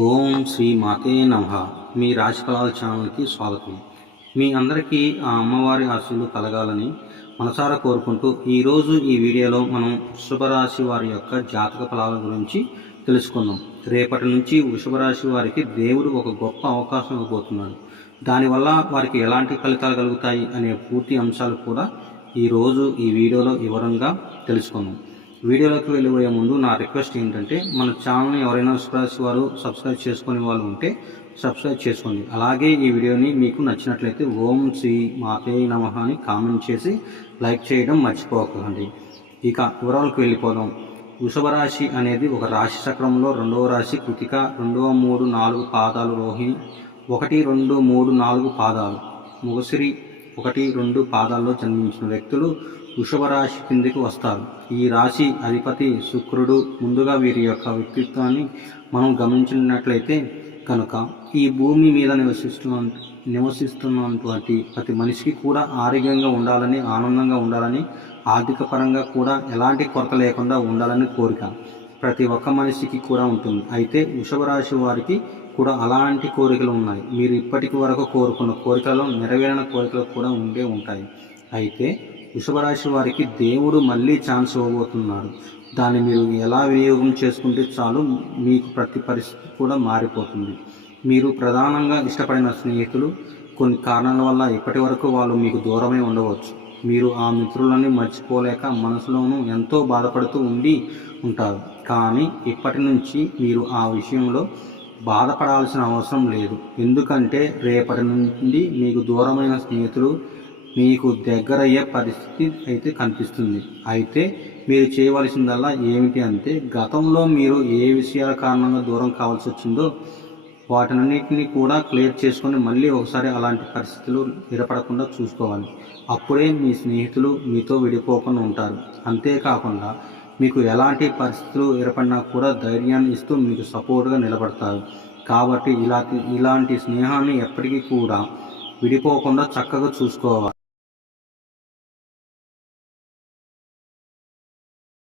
ఓం శ్రీ మాతే నమః. మీ రాశి ఫలాల ఛానల్కి స్వాగతం. మీ అందరికీ ఆ అమ్మవారి ఆశీస్సులు కలగాలని మనసారా కోరుకుంటూ ఈరోజు ఈ వీడియోలో మనం వృషభ రాశి వారి యొక్క జాతక ఫలాల గురించి తెలుసుకుందాం. రేపటి నుంచి వృషభ రాశి వారికి దేవుడు ఒక గొప్ప అవకాశం ఇవ్వబోతున్నాడు. దానివల్ల వారికి ఎలాంటి ఫలితాలు కలుగుతాయి అనే పూర్తి అంశాలు కూడా ఈరోజు ఈ వీడియోలో వివరంగా తెలుసుకుందాం. వీడియోలోకి వెళ్ళిపోయే ముందు నా రిక్వెస్ట్ ఏంటంటే, మన ఛానల్ని ఎవరైనా వృషభరాశి వారు సబ్స్క్రైబ్ చేసుకునే వాళ్ళు ఉంటే సబ్స్క్రైబ్ చేసుకోండి. అలాగే ఈ వీడియోని మీకు నచ్చినట్లయితే ఓం శ్రీ మాతే నమః అని కామెంట్ చేసి లైక్ చేయడం మర్చిపోకండి. ఇక వివరాలకు వెళ్ళిపోదాం. వృషభ రాశి అనేది ఒక రాశి చక్రంలో రెండవ రాశి కృతిక, రెండవ 3-4 పాదాలు రోహిణి, 1-2-3-4 పాదాలు మృగశిర, 1-2 పాదాల్లో జన్మించిన వ్యక్తులు వృషభ రాశి కిందికి వస్తారు. ఈ రాశి అధిపతి శుక్రుడు. ముందుగా వీరి యొక్క వ్యక్తిత్వాన్ని మనం గమనించినట్లయితే కనుక ఈ భూమి మీద నివసిస్తున్నటువంటి ప్రతి మనిషికి కూడా ఆరోగ్యంగా ఉండాలని, ఆనందంగా ఉండాలని, ఆర్థిక పరంగా కూడా ఎలాంటి కొరత లేకుండా ఉండాలని కోరిక ప్రతి ఒక్క మనిషికి కూడా ఉంటుంది. అయితే వృషభ రాశి వారికి కూడా అలాంటి కోరికలు ఉన్నాయి. మీరు ఇప్పటికి వరకు కోరుకున్న కోరికలు నెరవేరిన కోరికలు కూడా ఉంటాయి. అయితే వృషభ రాశి వారికి దేవుడు మళ్ళీ ఛాన్స్ ఇవ్వబోతున్నాడు. దాన్ని మీరు ఎలా వినియోగం చేసుకుంటే చాలు, మీకు ప్రతి పరిస్థితి కూడా మారిపోతుంది. మీరు ప్రధానంగా ఇష్టపడిన స్నేహితులు కొన్ని కారణాల వల్ల ఇప్పటి వరకు వాళ్ళు మీకు దూరమై ఉండవచ్చు. మీరు ఆ మిత్రులని మర్చిపోలేక మనసులోనూ ఎంతో బాధపడుతూ ఉంటారు. కానీ ఇప్పటి నుంచి మీరు ఆ విషయంలో బాధపడాల్సిన అవసరం లేదు. ఎందుకంటే రేపటి నుండి మీకు దూరమైన స్నేహితులు మీకు దగ్గరయ్యే పరిస్థితి అయితే కనిపిస్తుంది. అయితే మీరు చేయవలసిందల్లా ఏమిటి అంటే, గతంలో మీరు ఏ విషయాల కారణంగా దూరం కావాల్సి వచ్చిందో వాటినన్నింటినీ కూడా క్లియర్ చేసుకొని మళ్ళీ ఒకసారి అలాంటి పరిస్థితులు ఏర్పడకుండా చూసుకోవాలి. అప్పుడే మీ స్నేహితులు మీతో విడిపోకుండా ఉంటారు. అంతేకాకుండా మీకు ఎలాంటి పరిస్థితులు ఏర్పడినా కూడా ధైర్యాన్ని ఇస్తూ మీకు సపోర్ట్గా నిలబడతారు. కాబట్టి ఇలాంటి స్నేహాన్ని ఎప్పటికీ కూడా విడిపోకుండా చక్కగా చూసుకోవాలి.